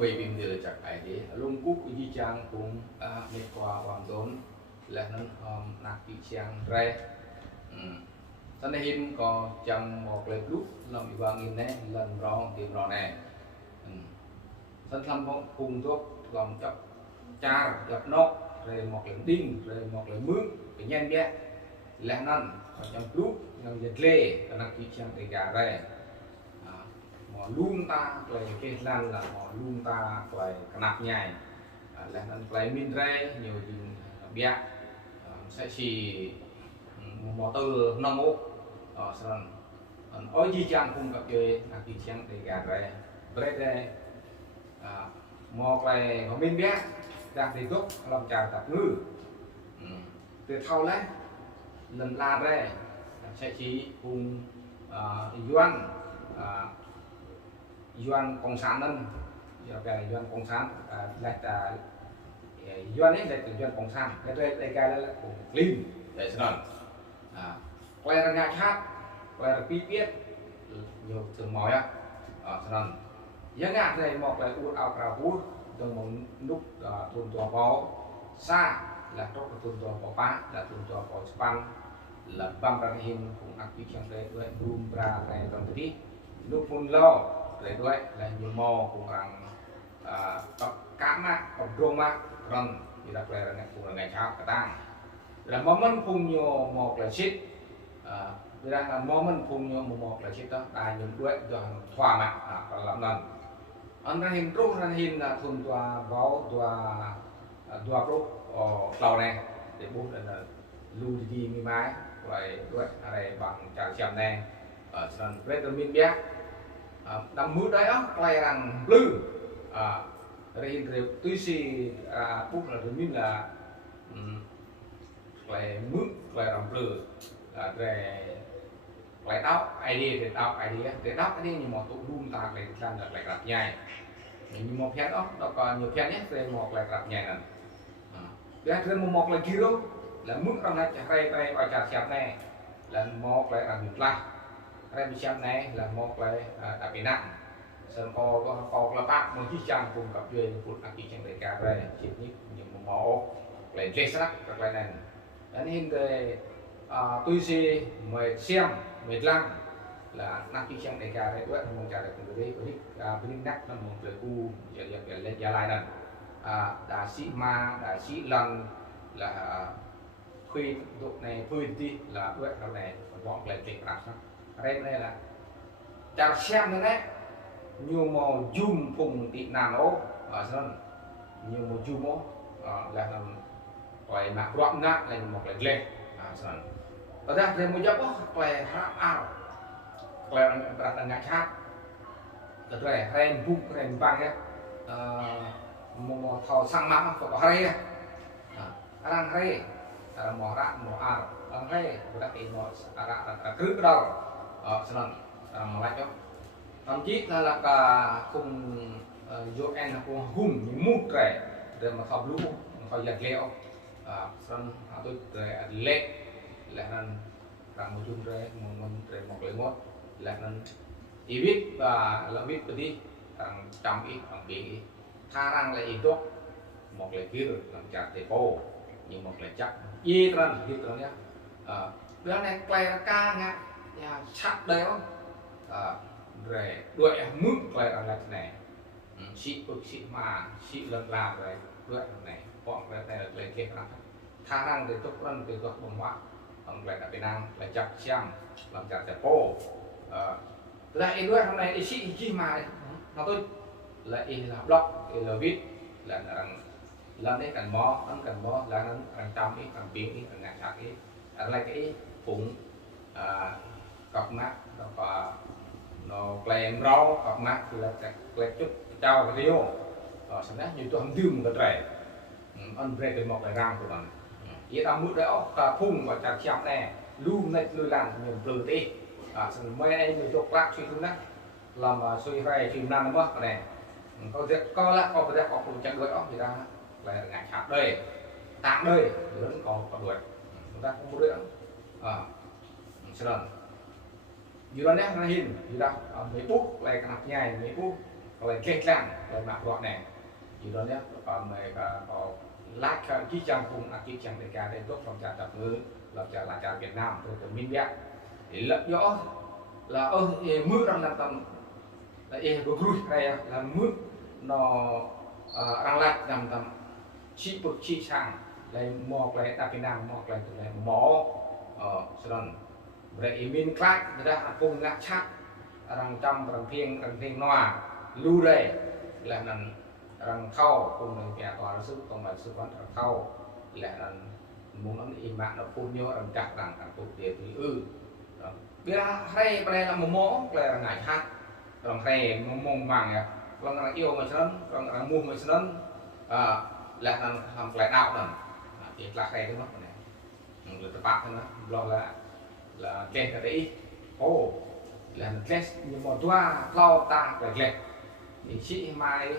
bay bim dia cak ai dia lungkuk uji chang pung mệt qua hoàng đốn là nó nạc thị trang re sau này him có chăm một lời lúc làm bị vang in nè lần rong tìm rò nè sân thăm phong cùng thuốc lòng chọc cha gặp nóc rồi một lần đinh rồi một lần mướn phải nhanh bé là năn trong lúc ngầm giật lê nạc thị trang để gà re mò luôn ta lại cái lan là mò luôn ta lại nạp nhảy là nó lại min re nhiều gì bia sẽ chỉ mò từ năm ốc sân ở di trang cùng gặp chơi là kỳ trang để gà re bread re mò lại mò min bia đang đi gốc làm trà tập ngư từ thâu lấy lần la re sẽ chỉ cùng yuan yuan cộng sản nên cái yuan cộng sản là yuan ấy là từ yuan cộng sản cái đây là của lim để xem quay ra nhà chat quay ra pi biết nhiều thường mỏi á xem giá ngạc này một là uất ao cào hút từng một lúc tuần tua bó xa là tốt là tuần tua bó bá là tuần tua bó span là băng ra hình cũng aktif trong đây với room ra này trong tí lúc phun lo đểด้วยlà nhiều mò cùng rằng cá mát còn rô mát rần thì đặc biệt là ngày cùng là ngày cháo cả tang là món món phun nhiều một là shit bây giờ là món món phun nhiều một là shit đó tài nhiều đuôi cho thỏa mãn còn làm lần anh ra hình trung ra hình là thuần tòa vào tòa pro tàu này để buộc là lưu đi mi mái vậy đuôi ở đây bằng chảo chèm này ở sân vitamin bé đâm mưa đấy á quay rằng lư đây thì tôi xì bút là tôi biết là quay mướn quay rằng lư về quay đau ID thì đau ID để đau cái nhưng mà tụ đun ta lại làm được lại gặp nhảy nhưng một phen đó nó còn nhiều phen nhất về một lại gặp nhảy này để thêm một lại kia đó là mướn trong này chạy tay vào chặt chặt này là một lại làm việc lại rem chạm này là một cái đặc biệt nặng sân co là bác một chiếc trang cùng cặp duyên một đặc biệt trang để cả về chỉ những mẫu lấy dây sắt các loại này đến hiện về tôi sẽ mời xem mời lăng là năng chiếc trang để cả về đuổi một trả được một cái linh đắc là một cái cu giờ lên giá lại này đá sĩ ma đá sĩ lăng là khuy độ này khuy đi là đuổi cái này bọn lấy dây sắt đây là chào xem nữa đấy nhiều màu zoom phùng tị nàn ố ở sân nhiều màu zoom ố là làm quay mạc đoạn nát là một cái lên sân ở đây thì một giấc ó quay hấp ảo quay đặt ngã chát được rồi rèn bung rèn vàng nhé một thò sang mắm có hay đang hay mỏ rạ mỏ ảo đang hay có đặc biệt mỏ rạ cứ đâu sân mà lại cho thậm chí là cả cùng vô en là cùng hùng những mút rẻ để mà thọc lũ khỏi giật leo sân tôi để lệ là nên rằng một chung rẻ một rẻ một lấy một là nên ý biết và là biết cái đi rằng trong ít bằng bị khả năng là ít tốt một lấy kia rồi làm chặt thì cô nhưng một lấy chắc y trần nhá đứa này quay ra ca nha chắc đấy không rồi đuổi mức quay ở lạch này sĩ cực sĩ mà sĩ lần làm rồi đuổi này bọn cái này là lấy kia khả năng để tốt hơn từ góc bóng hóa ông lại là Việt Nam là chặt xem làm chặt chặt cô lại đuổi hôm nay để sĩ chi mà nó tôi lại là block là viết là lần đấy cần mò nó cần mò là nó cần trong cái cần biến cái cần ngã chặt cái là cái phụng cọc mắt và nó kèm rau cọc mắt thì là kèm chút trao cái điều sau đó như tôi không tiêu một cái trẻ ăn về từ một cái răng của mình ý tao mút đó phun vào chặt chạm này luôn này lùi làm nhiều từ đi xong mấy anh người chụp lạc suy xuống đó làm suy ray phim năm đó này có là có cái có chặt đuổi óc thì ra là ngã chặt đây tạm đây vẫn còn đuổi chúng ta không có đuổi sẽ lần như đó nè nó hình như đó mấy bút lại nạp nhảy mấy bút lại kết làm lại mặc gọn này chỉ đó nhé còn này có lát kỹ trang cùng kỹ trang để cả đây tốt trong trà tập ngữ lập trà là trà Việt Nam tôi từ Minh Biết thì lợi rõ là mưa đang làm tầm là có rủi này là mưa nó đang lạnh nằm tầm chỉ bực chỉ sang lại mọc lại tại Việt Nam mọc lại từ này mỏ sau đó vậy mình khác người ta cùng ngã chắc rằng trăm rằng phiên noa lưu đây là rằng khâu cùng người kẻ còn sức còn mà sức vẫn khâu là muốn nó im mạng nó phun nhớ rằng chặt rằng cuộc địa thì biết hay đây là một món là ngày khác rằng hay mong bằng còn là yêu mà sớm còn là mua mà sớm là làm lại đạo rồi thì là hay cái mất này người ta bạc nữa lo là trên cái đấy là kết nhưng mà toa lo ta phải lệ thì chị mai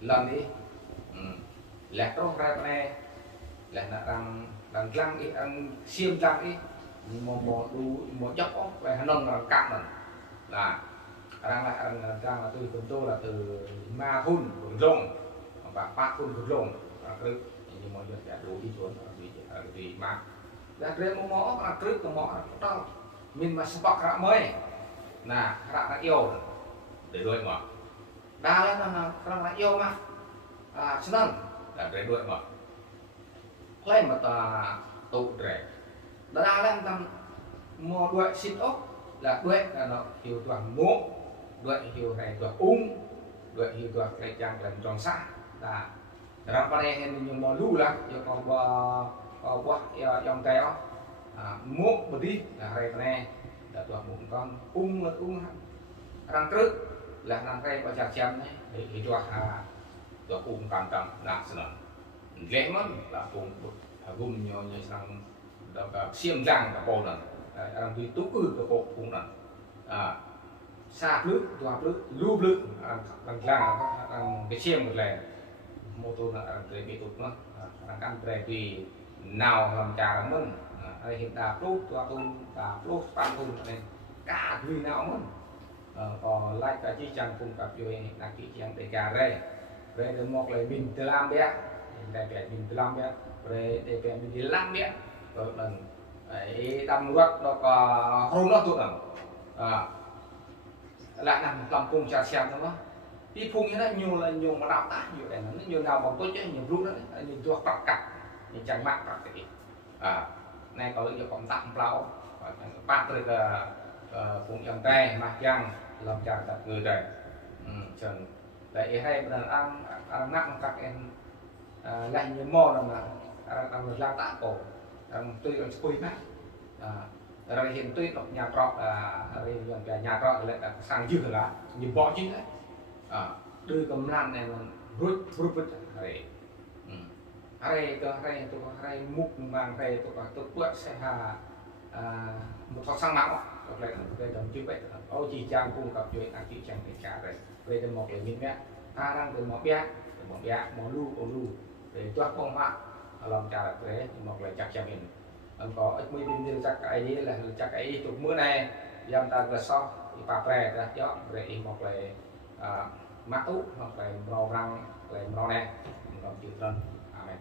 lần đi là trong ra này là đang lăng đi ăn xiêm lăng đi nhưng mà một chốc về Hà Nội là cạn rồi là đang là từ phần tô là từ ma thun của rồng và phát thun của rồng nhưng mà giờ sẽ đủ đi xuống vì mà đã rơi một mỏ là trước của mỏ đó mình mà sport ra mới là đã yêu để đuổi mà đa là yêu mà senang là để đuổi mà lên mà ta tụ rẻ đa lên tâm mua đuổi xin ốc là đuổi là nó hiểu toàn ngố đuổi hiểu này toàn đuổi hiểu toàn cái trang lần tròn xa là ra vào đây nhưng mà lưu là cho con qua trong tay đó mua một tí là đây này là toàn một con răng trước là răng đây và chặt chém đấy thì cho cho cam là sẵn lẽ mất là cùng nhiều như rằng xiêm răng cả bộ này răng tuy tú cả bộ cũng là xa lướt toa lướt lưu lướt răng răng cái xiêm một lẻ mô tô là răng bị tụt nó răng ăn rẻ vì nào làm trà răng mân hiện đà plốt toa tôn đà plốt pan tôn này cả vì nào mất còn lại cả chi chẳng cùng cặp chơi là kỹ chẳng để cả đây về được một lời mình từ làm bé để mình từ làm bé về để mình đi làm bé rồi lần ấy đâm luật nó có không nó tụt lại làm cùng chặt xem thôi đi phun như thế này nhiều mà đào tá nhiều để nó nhiều nào bằng tôi chứ nhiều lúc đó nhiều cho cặp cặp nhiều chẳng mạng cặp cái này có nhiều còn tặng plau và bác được cũng trong tay mặc răng làm chàng đặt người đây chừng để hay là ăn nặng các em lạnh như mò là mà ăn làm tạ cổ tuy còn khui mát rồi hiện tuy ở nhà trọ là nhà trọ lại sang dư là như bỏ chứ đấy đưa cầm lan này là rút này hay mục mang về tôi quẹt xe hà một thọ sang não lại về đồng chứ vậy chỉ trang cung cấp chuyện ăn chỉ trang để trả rồi về từ một cái miếng mẹ ta đang từ một bé món lu để cho con mạng làm trả về một lời chắc chắn mình có ít mấy bên như chắc cái là chắc cái chục bữa này dòng ta là so thì bà bè ra chọn để một lời mắc út hoặc là màu răng lời màu này còn chữ thân amen.